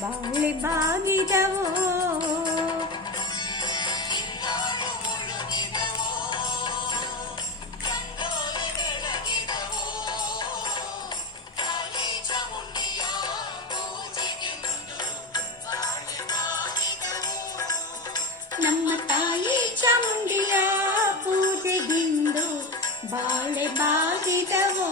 ಬಾಳೆ ಬಾಗಿದವೋ ನಮ್ಮ ತಾಯಿ ಚಾಮುಂಡಿಯ ಪೂಜೆಗಿಂದು ಬಾಳೆ ಬಾಗಿದವೋ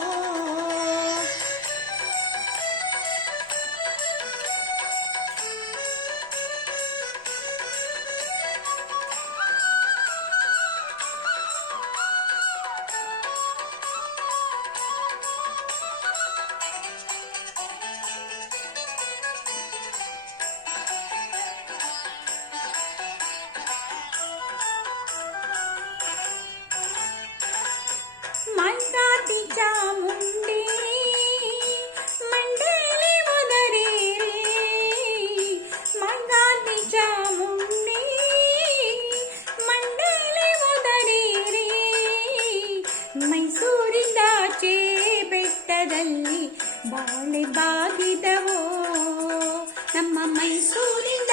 ಬಾಳೆ ಬಾಗಿದವೋ ನಮ್ಮ ಮೈಸೂರಿಂದ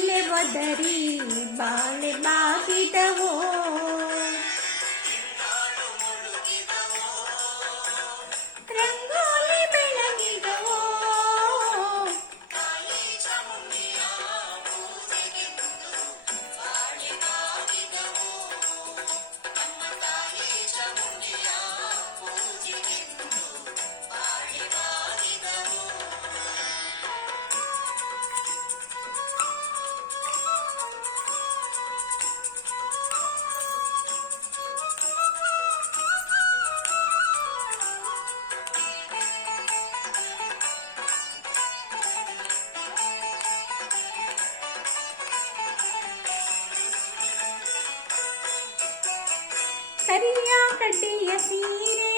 ಬದರಿ ಬಾಳೆ ಬಾಗಿದವೋ കരിഞ്ഞാ കട്ടിയ സീരേ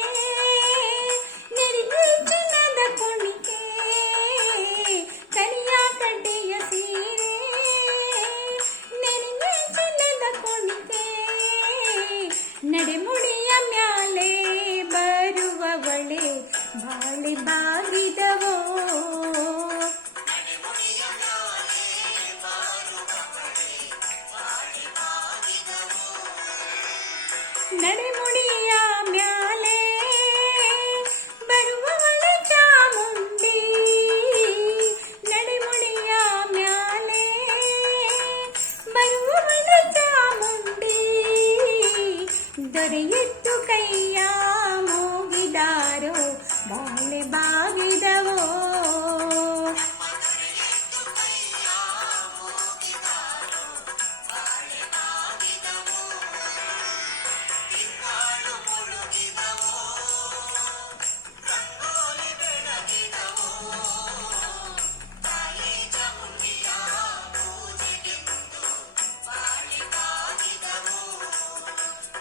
നെരിഞ്ഞ കുണിക്ക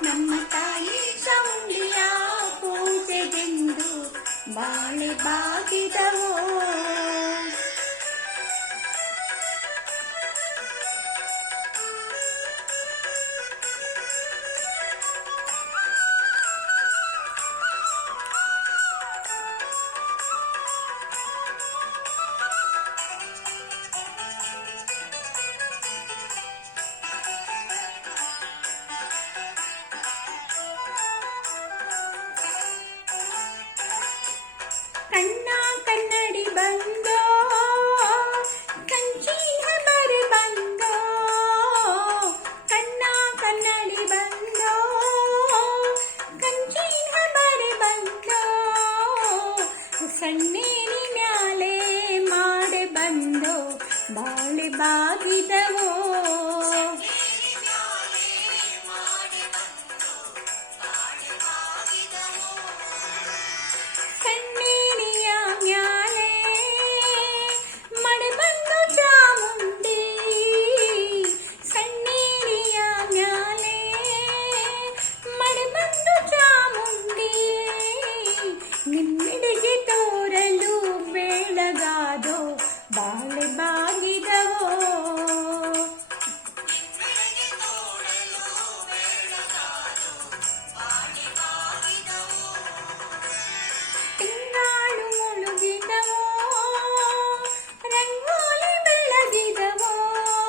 ನಮ್ಮ ತಾಯಿ ಚಾಮುಂಡಿಯ ಪೂಜೆಗೆಂದು ಬಾಳೆ ಬಾಗಿದವೋ ಸಣ್ಣೇನಿ ಮ್ಯಾಲೆ ಮಾಡೆ ಬಂದೋ ಬಾಳೆ ಬಾಗಿದವೋ ಕಣ್ಣ